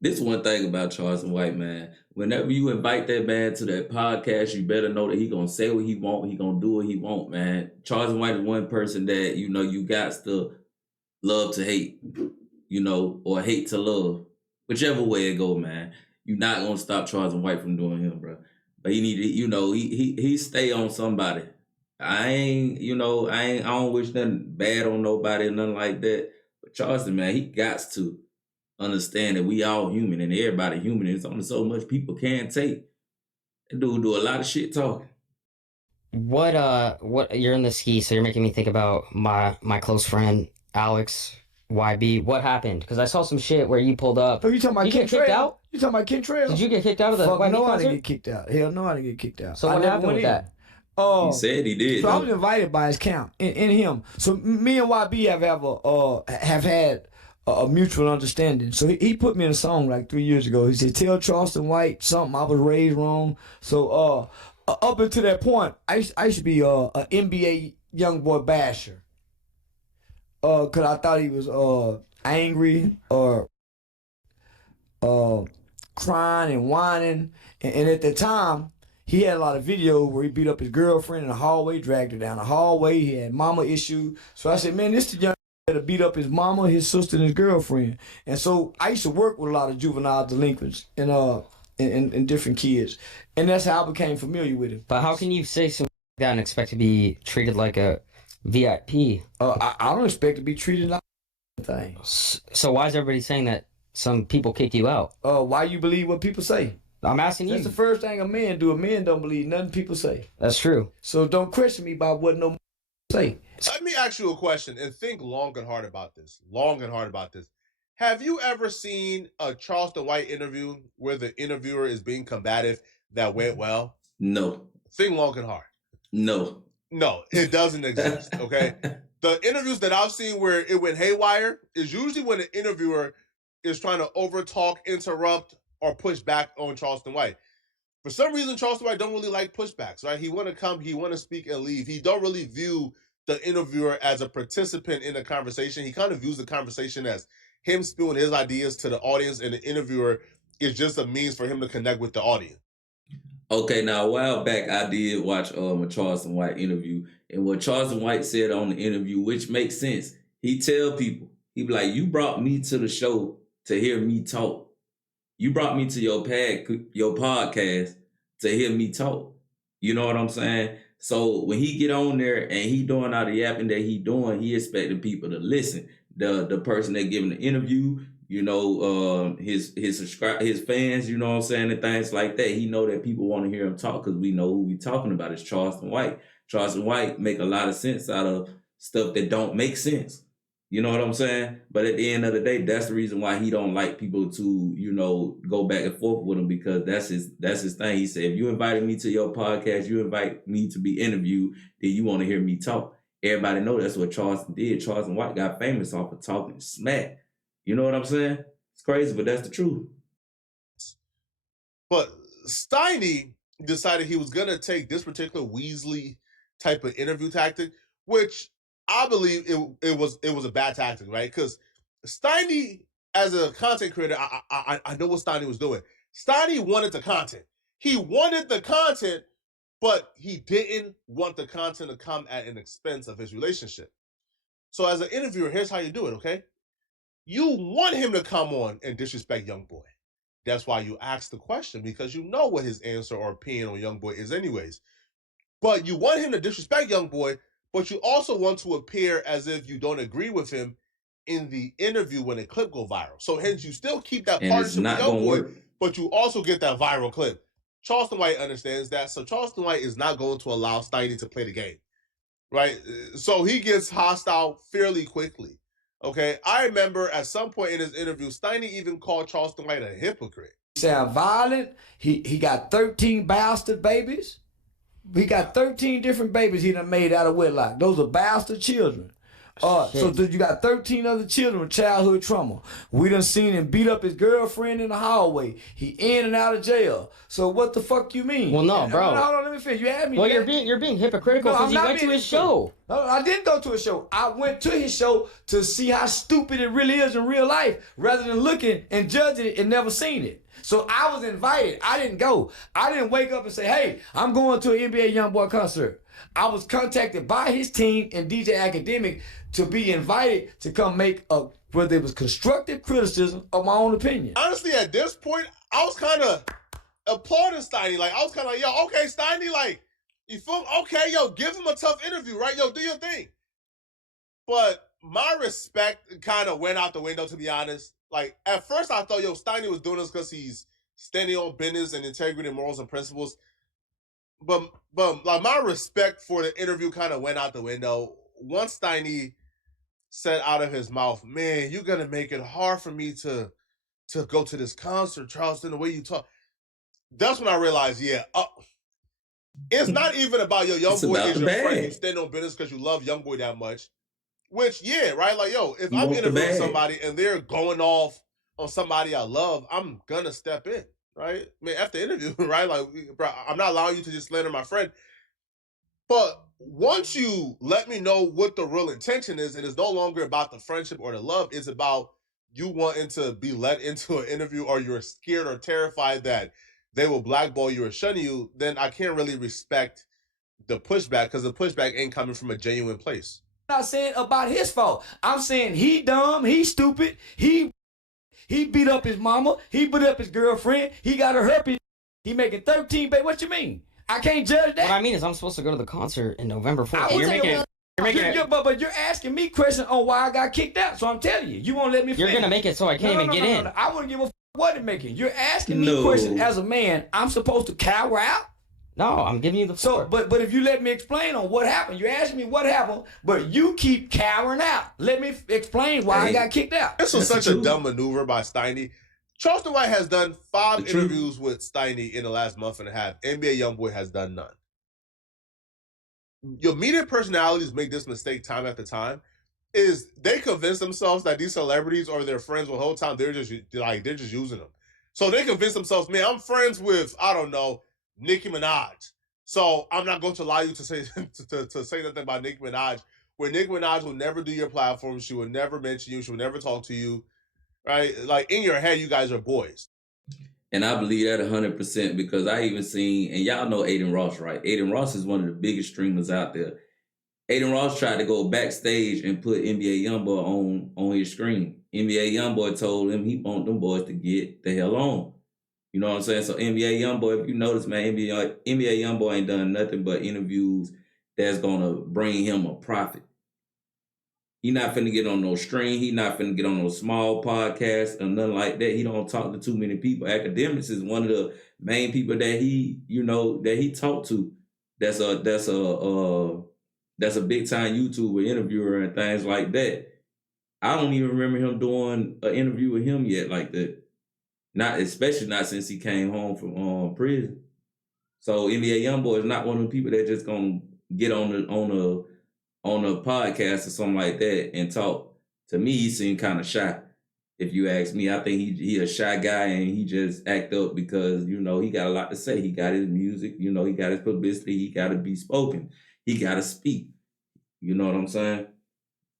This one thing about Charleston White, man. Whenever you invite that man to that podcast, you better know that he gonna say what he want. He gonna do what he want, man. Charleston White is one person that you got to love to hate, or hate to love, whichever way it go, man. You're not gonna stop Charleston White from doing him, bro. But he need to, he stay on somebody. I don't wish nothing bad on nobody or nothing like that. But Charleston, man, he got to understand that we all human and everybody human. There's only so much people can take. That dude do a lot of shit talking. What you're in the ski, so you're making me think about my close friend Alex YB. What happened? Because I saw some shit where you pulled up. Oh, you talking about Did you get kicked out? You talking about Kentrail? Did you get kicked out of the Fuck YB no, I concert? didn't get kicked out. Hell no, I didn't get kicked out. So what happened with that? He said he did. So I was invited by his camp in him. So me and YB have had a mutual understanding. So he put me in a song like 3 years ago. He said, "Tell Charleston White something I was raised wrong." So up until that point, I used to be a NBA YoungBoy basher. Cause I thought he was angry or crying and whining, and at the time he had a lot of videos where he beat up his girlfriend in the hallway, dragged her down the hallway. He had mama issues. So I said, man, this the young to beat up his mama, his sister, and his girlfriend. And so I used to work with a lot of juvenile delinquents and different kids, and that's how I became familiar with him. But how can you say something like that and expect to be treated like a VIP? I don't expect to be treated like a thing. So why is everybody saying that some people kicked you out? Why you believe what people say? I'm asking you. That's the first thing a man do. A man don't believe nothing people say. That's true. So don't question me about what no say. Let me ask you a question and think long and hard about this. Have you ever seen a Charleston White interview where the interviewer is being combative that went well? No. Think long and hard. No. No, it doesn't exist, okay? The interviews that I've seen where it went haywire is usually when an interviewer is trying to overtalk, interrupt, or push back on Charleston White. For some reason, Charleston White don't really like pushbacks, right? He want to come, he want to speak and leave. He don't really view the interviewer as a participant in the conversation. He kind of views the conversation as him spewing his ideas to the audience, and the interviewer is just a means for him to connect with the audience. Okay, now a while back I did watch a Charleston White interview, and what Charleston White said on the interview, which makes sense, he tell people, he be like, you brought me to the show to hear me talk. You brought me to your podcast to hear me talk. You know what I'm saying? So when he get on there and he doing all the yapping that he doing, he expecting people to listen. The person that giving the interview, his fans, you know what I'm saying, and things like that. He know that people want to hear him talk because we know who we talking about is Charleston White. Charleston White make a lot of sense out of stuff that don't make sense. You know what I'm saying? But at the end of the day, that's the reason why he don't like people to, go back and forth with him, because that's his thing. He said, if you invited me to your podcast, you invite me to be interviewed, then you want to hear me talk. Everybody know that's what Charleston did. Charleston White got famous off of talking smack. You know what I'm saying? It's crazy, but that's the truth. But Steiny decided he was going to take this particular Weasley type of interview tactic, which I believe it was a bad tactic, right? Because Steiny, as a content creator, I know what Steiny was doing. Steiny wanted the content. He wanted the content, but he didn't want the content to come at an expense of his relationship. So as an interviewer, here's how you do it, okay? You want him to come on and disrespect YoungBoy. That's why you ask the question, because you know what his answer or opinion on YoungBoy is anyways. But you want him to disrespect YoungBoy, but you also want to appear as if you don't agree with him in the interview when a clip go viral. So hence you still keep that partnership with YoungBoy, but you also get that viral clip. Charleston White understands that, so Charleston White is not going to allow Steiny to play the game, right? So he gets hostile fairly quickly, okay? I remember at some point in his interview, Steiny even called Charleston White a hypocrite. He sound violent. He got 13 bastard babies. He got 13 different babies he done made out of wedlock. Those are bastard children. So you got 13 other children with childhood trauma. We done seen him beat up his girlfriend in the hallway. He in and out of jail. So what the fuck you mean? Well, no, bro. Hold on, let me finish. You asked me. Well, you're being hypocritical because you went to his show. No, I didn't go to his show. I went to his show to see how stupid it really is in real life, rather than looking and judging it and never seen it. So I was invited. I didn't go. I didn't wake up and say, hey, I'm going to an NBA YoungBoy concert. I was contacted by his team and DJ Academic to be invited to come make whether it was constructive criticism of my own opinion. Honestly, at this point, I was kind of applauding Steiny. Like, I was kind of like, yo, okay, Steiny, like, you feel, okay, yo, give him a tough interview, right? Yo, do your thing. But my respect kind of went out the window, to be honest. Like, at first I thought, yo, Steiny was doing this because he's standing on business and integrity and morals and principles. But like, my respect for the interview kind of went out the window. Once Steiny said out of his mouth, man, you're going to make it hard for me to go to this concert, Charleston, the way you talk. That's when I realized, yeah, it's not even about your YoungBoy is your friend. You stand on business because you love YoungBoy that much. Which, yeah, right? Like, yo, if I'm interviewing somebody and they're going off on somebody I love, I'm going to step in, right? I mean, after the interview, right? Like, bro, I'm not allowing you to just slander my friend. But once you let me know what the real intention is, it is no longer about the friendship or the love. It's about you wanting to be let into an interview, or you're scared or terrified that they will blackball you or shun you, then I can't really respect the pushback, because the pushback ain't coming from a genuine place. I'm not saying about his fault. I'm saying he dumb, he stupid, he beat up his mama, he beat up his girlfriend, he got her herpes, he making 13 baby. What you mean? I can't judge that. What I mean is I'm supposed to go to the concert in November 4th. But you're asking me questions on why I got kicked out, so I'm telling you. You won't let me finish. You're going to make it so I can't even get in. No. I wouldn't give a what it making. You're asking me questions as a man. I'm supposed to cower out? No, I'm giving you the floor. So, but if you let me explain on what happened, you're asking me what happened, but you keep cowering out. Let me explain why I got kicked out. This was such a dumb maneuver by Steiny. Charleston White has done 5 interviews with Steiny in the last month and a half. NBA YoungBoy has done none. Your media personalities make this mistake time after time. Is they convince themselves that these celebrities or their friends the whole time they're just using them. So they convince themselves, man, I'm friends with, I don't know, Nicki Minaj. So I'm not going to allow you to say to say nothing about Nicki Minaj, where Nicki Minaj will never do your platform. She will never mention you. She will never talk to you. Right? Like, in your head, you guys are boys. And I believe that 100% because I even seen, and y'all know Aiden Ross, right? Aiden Ross is one of the biggest streamers out there. Aiden Ross tried to go backstage and put NBA YoungBoy on his screen. NBA YoungBoy told him he want them boys to get the hell on. You know what I'm saying? So NBA YoungBoy, if you notice, man, NBA YoungBoy ain't done nothing but interviews that's gonna bring him a profit. He not finna get on no stream. He not finna get on no small podcast or nothing like that. He don't talk to too many people. Academics is one of the main people that he talked to. That's a big time YouTuber, interviewer, and things like that. I don't even remember him doing an interview with him yet like that. Especially not since he came home from prison. So NBA YoungBoy is not one of the people that just gonna get on a podcast or something like that and talk. To me, he seemed kind of shy. If you ask me, I think he a shy guy and he just act up because, he got a lot to say. He got his music, he got his publicity. He got to be spoken. He got to speak. You know what I'm saying?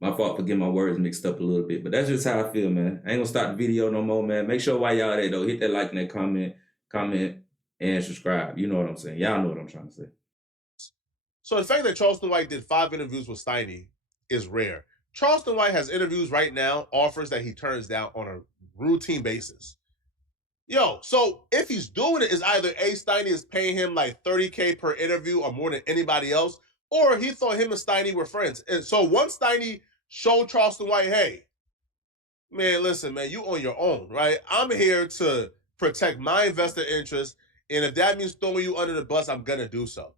My fault for getting my words mixed up a little bit, but that's just how I feel, man. I ain't gonna stop the video no more, man. Make sure while y'all there, though, hit that like and that comment, and subscribe. You know what I'm saying? Y'all know what I'm trying to say. So the fact that Charleston White did 5 interviews with Steiny is rare. Charleston White has interviews right now, offers that he turns down on a routine basis. Yo, so if he's doing it, is either A, Steiny is paying him like $30K per interview or more than anybody else, or he thought him and Steiny were friends. And so once Steiny showed Charleston White, hey, man, listen, man, you on your own, right? I'm here to protect my investor interests, and if that means throwing you under the bus, I'm going to do so.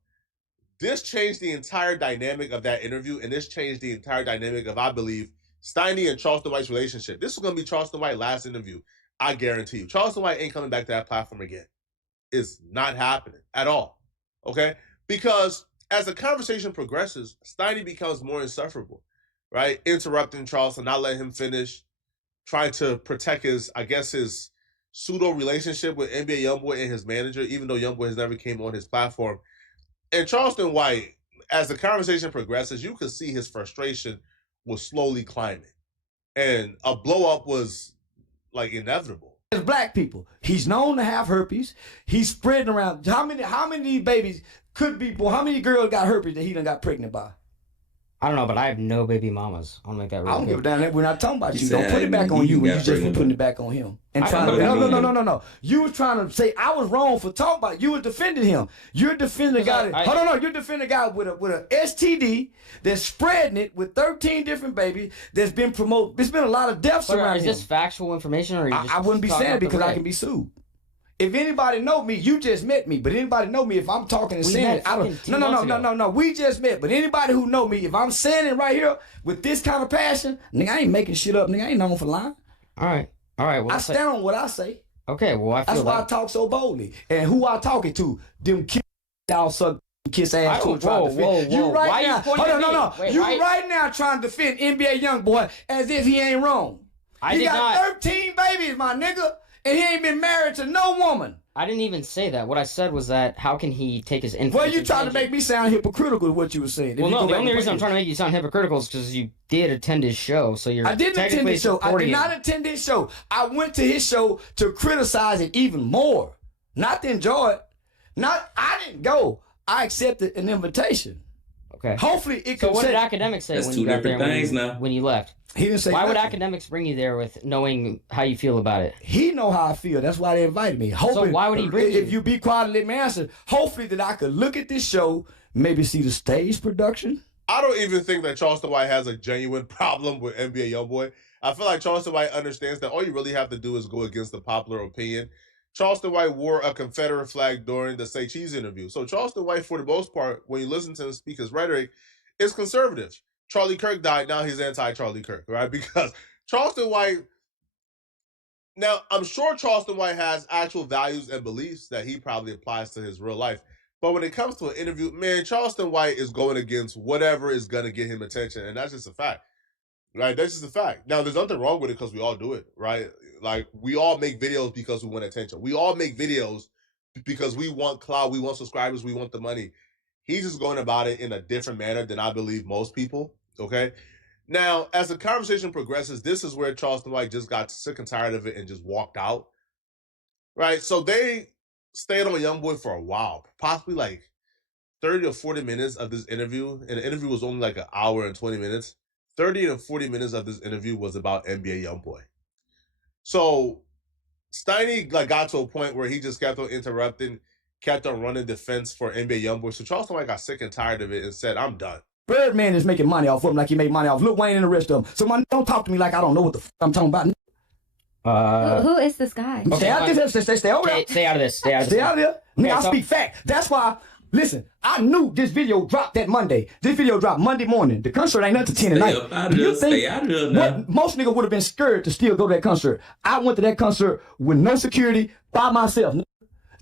This changed the entire dynamic of that interview, and this changed the entire dynamic of, I believe, Steiny and Charleston White's relationship. This is going to be Charleston White's last interview, I guarantee you. Charleston White ain't coming back to that platform again. It's not happening at all, okay? Because as the conversation progresses, Steiny becomes more insufferable. right? Interrupting Charleston, not letting him finish, trying to protect his pseudo relationship with NBA YoungBoy and his manager, even though YoungBoy has never came on his platform. And Charleston White, as the conversation progresses, you could see his frustration was slowly climbing, and a blow up was like inevitable. As black people, he's known to have herpes. He's spreading around. How many of these babies could be born? How many girls got herpes that he done got pregnant by? I don't know, but I have no baby mamas. I want to make that real I don't give a damn. We're not talking about you. said, Don't put it back on you when you just putting it back on him. And trying to no. You were trying to say I was wrong for talking about it. You were defending him. You're defending a guy. Hold on, you're defending a guy with a STD that's spreading it with 13 different babies that's been promoted. There's been a lot of deaths around him. Is this factual information, or are you just I wouldn't be saying it because I can be sued. If anybody know me, you just met me. But anybody know me, if I'm talking and saying it, I don't. No. We just met. But anybody who know me, if I'm saying it right here with this kind of passion, nigga, I ain't making shit up. Nigga, I ain't known for lying. All right. Well, I stand on what I say. Okay. Well, I feel that's why I talk so boldly. And who I talking to? Them kids y'all suck kiss ass to trying to defend. You right now. Hold on, no. You right now trying to defend NBA YoungBoy as if he ain't wrong. He got 13 babies, my nigga. And he ain't been married to no woman. I didn't even say that. What I said was that how can he take his influence? Well, you trying to make me sound hypocritical with what you were saying. Well, no, the only reason I'm trying to make you sound hypocritical is because you did attend his show, so you're. I didn't attend his show. I did not attend his show. I went to his show to criticize it even more, not to enjoy it. I didn't go. I accepted an invitation. Okay. Hopefully it. So what did academics say when you got there? When you left? He didn't say. Why nothing. would academics bring you there with knowing how you feel about it? He know how I feel. That's why they invited me. Hoping, so why would he bring you? If you be quiet and let me answer, hopefully that I could look at this show, maybe see the stage production. I don't even think that Charleston White has a genuine problem with NBA YoungBoy. I feel like Charleston White understands that all you really have to do is go against the popular opinion. Charleston White wore a Confederate flag during the Say Cheese interview. So Charleston White, for the most part, when you listen to him speak his rhetoric, is conservative. Charlie Kirk died, now he's anti-Charlie Kirk, right? Because Charleston White, now I'm sure Charleston White has actual values and beliefs that he probably applies to his real life. But when it comes to an interview, man, Charleston White is going against whatever is going to get him attention. And that's just a fact, right? That's just a fact. Now, there's nothing wrong with it because we all do it, right? Like, we all make videos because we want attention. We all make videos because we want clout, we want subscribers, we want the money. He's just going about it in a different manner than I believe most people, okay? Now, as the conversation progresses, this is where Charleston White just got sick and tired of it and just walked out, right? So they stayed on YoungBoy for a while, possibly like 30 to 40 minutes of this interview, and the interview was only like an hour and 20 minutes. 30 to 40 minutes of this interview was about NBA YoungBoy. So Steiny got to a point where he just kept on interrupting, kept on running defense for NBA YoungBoy. So Charleston White got sick and tired of it and said, I'm done. Birdman is making money off of him like he made money off Lil Wayne and the rest of them. So don't talk to me like I don't know what the I'm talking about. Who is this guy? Okay, stay over there. Stay out of this. Stay out of there. Okay, I speak fact. That's why, listen, I knew this video dropped that Monday. This video dropped Monday morning. The concert ain't nothing to 10 at night. Stay out of here now. Most niggas would have been scared to still go to that concert. I went to that concert with no security, by myself,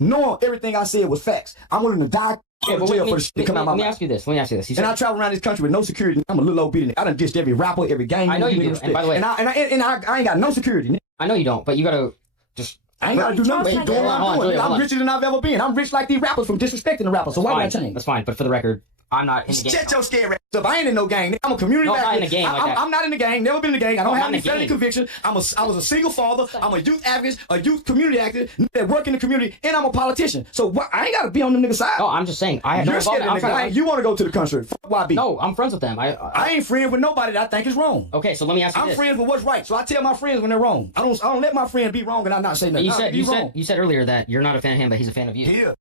knowing everything I said was facts. I'm willing to die. Let me ask you this. And I travel around this country with no security. I'm a little old bitty. I done dissed every rapper, every gang. I know you do. And by the way, I ain't got no security. I know you don't, but you gotta just. I ain't gotta do nothing. I'm richer than I've ever been. I'm rich like these rappers from disrespecting the rappers. So why would I change? That's fine. But for the record, I'm not in the gang. Shut your scared rap stuff. I ain't in no gang. I'm a community activist. I'm not in a gang like that. I'm not in the gang. Never been in the gang. I don't have any felony conviction. I was a single father. I'm a youth activist, a youth community activist that work in the community, and I'm a politician. So I ain't gotta be on them niggas' side. No, I'm just saying. You're scared of the gang. You want to go to the concert? Fuck YB. No, I'm friends with them. I ain't friends with nobody that I think is wrong. Okay, so let me ask you this. I'm friends with what's right. So I tell my friends when they're wrong. I don't let my friend be wrong and I not say nothing. You said earlier that you're not a fan of him, but he's a fan of you. Yeah.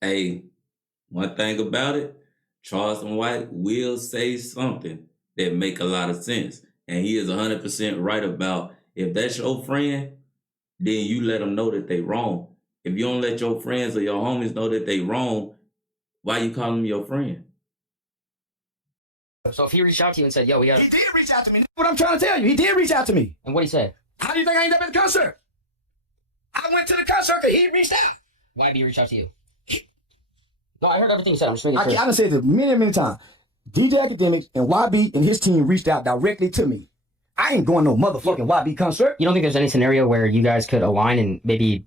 Hey, one thing about it, Charleston White will say something that make a lot of sense. And he is 100% right about, if that's your friend, then you let them know that they wrong. If you don't let your friends or your homies know that they wrong, why you call them your friend? So if he reached out to you and said, yo, we got... He did reach out to me. What I'm trying to tell you, he did reach out to me. And what'd he say? How do you think I ended up at the concert? I went to the concert because he reached out. Why did he reach out to you? No, I heard everything you said. I'm just making sure. I done said this many, many times. DJ Academics and YB and his team reached out directly to me. I ain't going no motherfucking YB concert. You don't think there's any scenario where you guys could align and maybe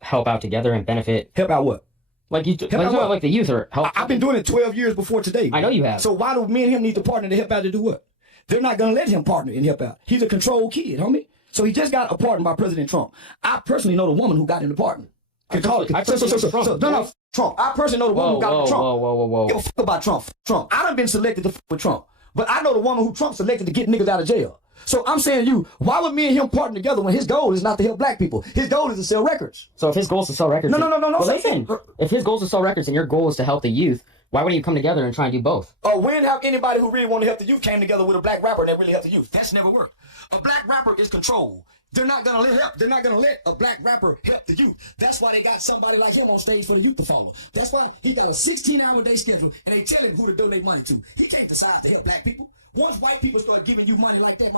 help out together and benefit? Help out what? Like like the youth or help? I've been doing it 12 years before today. I know you have. So why do me and him need to partner to help out to do what? They're not going to let him partner and help out. He's a controlled kid, homie. So he just got a pardon by President Trump. I personally know the woman who got him the pardon. Trump. I personally know the woman who got Trump. Whoa. Give a fuck about Trump. I done been selected to fuck with Trump. But I know the woman who Trump selected to get niggas out of jail. So I'm saying to you, why would me and him partner together when his goal is not to help black people? His goal is to sell records. So if his goal is to sell records... No. Well, listen, if his goal is to sell records and your goal is to help the youth, why wouldn't you come together and try and do both? When have anybody who really want to help the youth came together with a black rapper that really helped the youth? That's never worked. A black rapper is controlled. They're not gonna let a black rapper help the youth. That's why they got somebody like him on stage for the youth to follow. That's why he got a 16-hour day schedule and they tell him who to donate money to. He can't decide to help black people. Once white people start giving you money like that,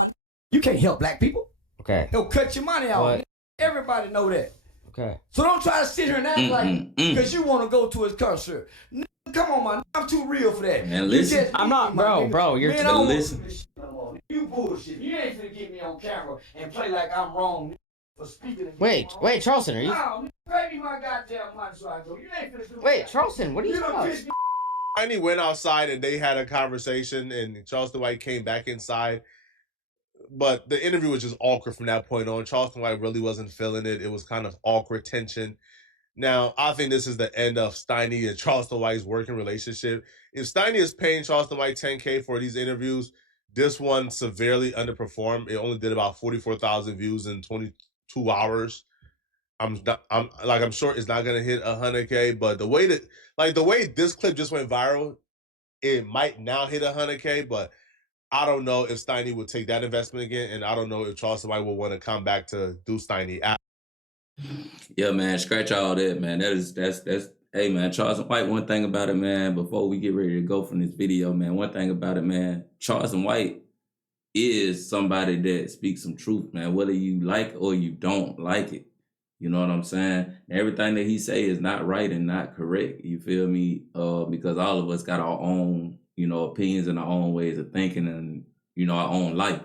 you can't help black people. Okay. They'll cut your money out. What? Everybody know that. Okay. So don't try to sit here and act like because you want to go to his concert. Come on, man. I'm too real for that. Man, listen. I'm not, bro. You're man, too listen. You bullshit. You ain't finna get me on camera and play like I'm wrong for speaking. Wait, Charleston, are you? No, pay me my goddamn money so I go. You ain't finna do Wait, that. Charleston, what are you talking about? Steiny went outside and they had a conversation, and Charleston White came back inside. But the interview was just awkward from that point on. Charleston White really wasn't feeling it. It was kind of awkward tension. Now, I think this is the end of Steiny and Charleston White's working relationship. If Steiny is paying Charleston White $10K for these interviews, this one severely underperformed. It only did about 44,000 views in 22 hours. I'm sure it's not gonna hit 100K, but the way this clip just went viral, it might now hit 100K, but I don't know if Steiny would take that investment again, and I don't know if Charleston White will want to come back to do Steiny. Yeah, man, scratch all that, man. That's hey, man, Charleston White, one thing about it, man, before we get ready to go from this video, man, one thing about it, man, Charleston White is somebody that speaks some truth, man, whether you like or you don't like it. You know what I'm saying? Everything that he say is not right and not correct. You feel me? Because all of us got our own, opinions and our own ways of thinking and, our own life.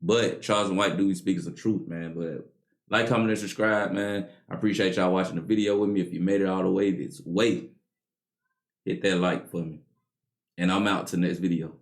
But Charleston White do speak some truth, man. But like, comment, and subscribe, man. I appreciate y'all watching the video with me. If you made it all the way this way, hit that like for me. And I'm out to the next video.